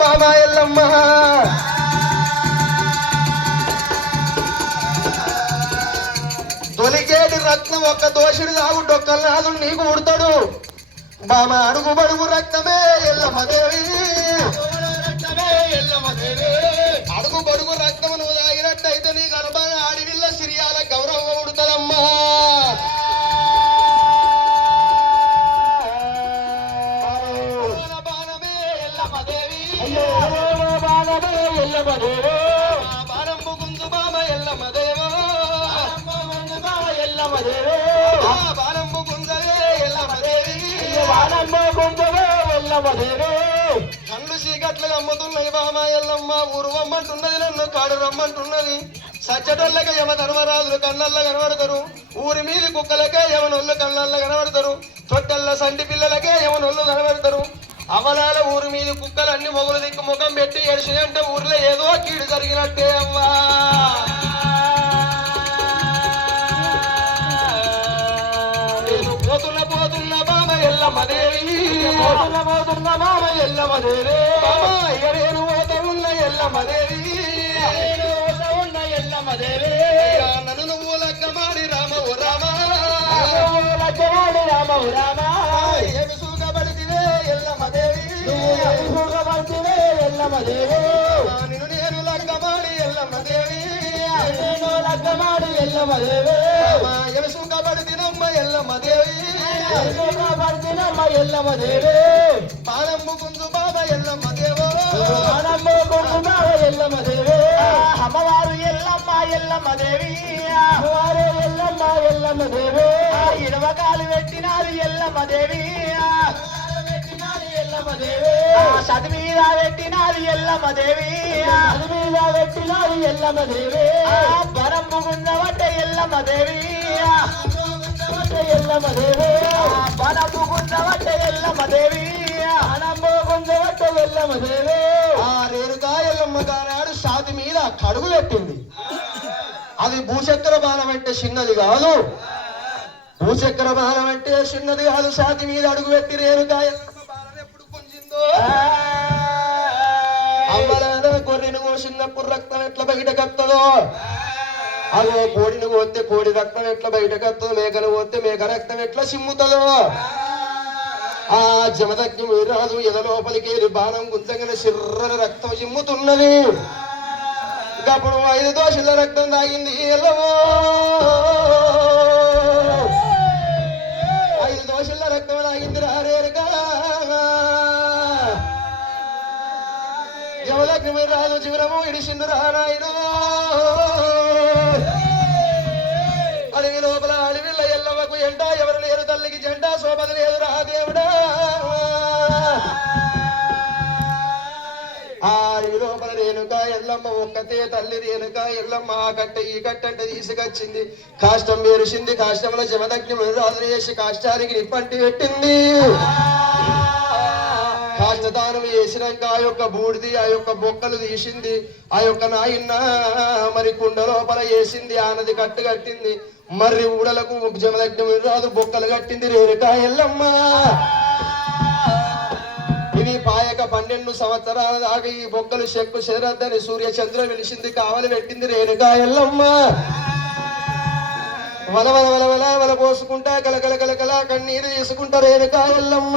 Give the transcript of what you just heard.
బామా ఎల్లమ్మ తొలిగేటి రత్నం ఒక్క దోషుడు తాగు డొక్కల్నాదు నీకు ఉడతాడు బామ అడుగు బడుగు రక్తమే ఎల్లమ్మదేవి అడుగు బడుగు రక్తం నువ్వు తాగినట్టయితే నీ గర్భాన అడవిల్ల సిరియాల గౌరవం ఉడతదమ్మా బాణంబు గుంజు బామ ఎల్లమ్మదేవో బాణంబు గుంజవే ఎల్లమ్మదేవి కళ్ళు చీకట్లు అమ్ముతున్నాయి బామ ఎల్లమ్మ ఊరు రమ్మంటున్నది నన్ను కాడు రమ్మంటున్నది సచ్చటోళ్ళకే యమ ధర్మరాజులు కళ్ళల్లో కనబడతారు ఊరి మీది కుక్కలకే యమనొళ్ళు కళ్ళల్లో కనబడతారు తొట్టెల్ల సంటి పిల్లలకే యమనొళ్ళు కనబడతారు అవలాల ఊరి మీది కుక్కలన్నీ మొగులు దిక్కు ముఖం పెట్టి ఏడ్చినంటే ఊర్లో ఏదో కీడు జరిగినట్టే అవ్వా నేను పోతున్న బామ ఎల్లమ్మదేవి పోతున్న బామ ఎల్లమ్మదేవి ఇక నేను పోత ఉన్న ఎల్లమ్మదేవి నన్ను నువ్వు లగ్గమాడి రామవు రామా ఏమి సూగబడితివే ఎల్లమ్మదేవి నిన్ను నేను లగ్గమాడి ఎల్లమ్మదేవి ఏమి సూగబడితినమ్మ ఎల్లమ్మదేవి పాలమ్ము గుంజు బాబా ఎల్లమ్మదేవో అమ్మవారు ఎల్లమ్మదేవి ఇడవకాలు పెట్టినారు ఎల్లమ్మదేవి సతి మీద పెట్టినారు ఎల్లమ్మదేవి బరంబు గుండవట్ట ఎల్లమ్మదేవి బరంబు గుండవట్ట ఎల్లమ్మదేవి ఆ రేణుకా ఎల్లమ్మ గానాడు షాతి మీద కడుగు పెట్టింది అది భూచక్ర బాణం అంటే చిన్నది కాదు భూచక్ర బాణం అంటే చిన్నది కాదు షాతి మీద అడుగు పెట్టి రేణుకా ఎల్లమ్మ బాణం ఎప్పుడు కొంచిందో అమ్మలాన గొర్రెను కోసినప్పుడు రక్తం ఎట్లా బయటకత్తదో అదో కోడిని కోస్తే కోడి రక్తం ఎట్లా బయటకత్తదో మేకను కోస్తే మేక రక్తం ఎట్లా సిమ్ముతుందో ఆ జమదగ్ని రాదు ఎద లోపలికి బాణం గుంజంగానే సిర్రన రక్తం చిమ్ముతున్నది అప్పుడు 5 దోషుల రక్తం తాగింది ఎల్లవో 5 దోషుల రక్తం తాగింది రారేరుగా జమదగ్ని రాదు చివరము ఇడిసిండు రానాయుడు అడవి లోపల అడవిల్ల ఎల్లవకు ఎంట ఎవరు లేరు తల్లికి జంట శోభన లేదు రా దేవుడా ఆ అడవి లోపల రేణుకా ఎల్లమ్మ ఒక్కతే తల్లి రేణుకా ఎల్లమ్మ ఆ కట్ట ఈ కట్టంటే తీసుకొచ్చింది కాష్టం వేరుసింది కాష్టంలో జమదగ్ని రాజు చేసి కాష్టానికి నిప్పంటి పెట్టింది కాష్టదానం వేసినాక ఆ యొక్క బూడిది ఆ యొక్క బొక్కలు తీసింది ఆ యొక్క నాయన్న మరి కుండ లోపల వేసింది ఆనది కట్టు కట్టింది మర్రి ఊడలకు జమదగ్ని రాదు బొక్కలు కట్టింది రేణుకా ఎల్లమ్మ ఇది పాయక 12 సంవత్సరాల దాకా ఈ బొక్కలు చెక్కు శరద్దని సూర్య చంద్ర వెలిసింది కావలి పెట్టింది రేణుకా ఎల్లమ్మ వల వల వల వల వల పోసుకుంటా కలకల కలకల కన్నీరు తీసుకుంటా రేణుకా ఎల్లమ్మ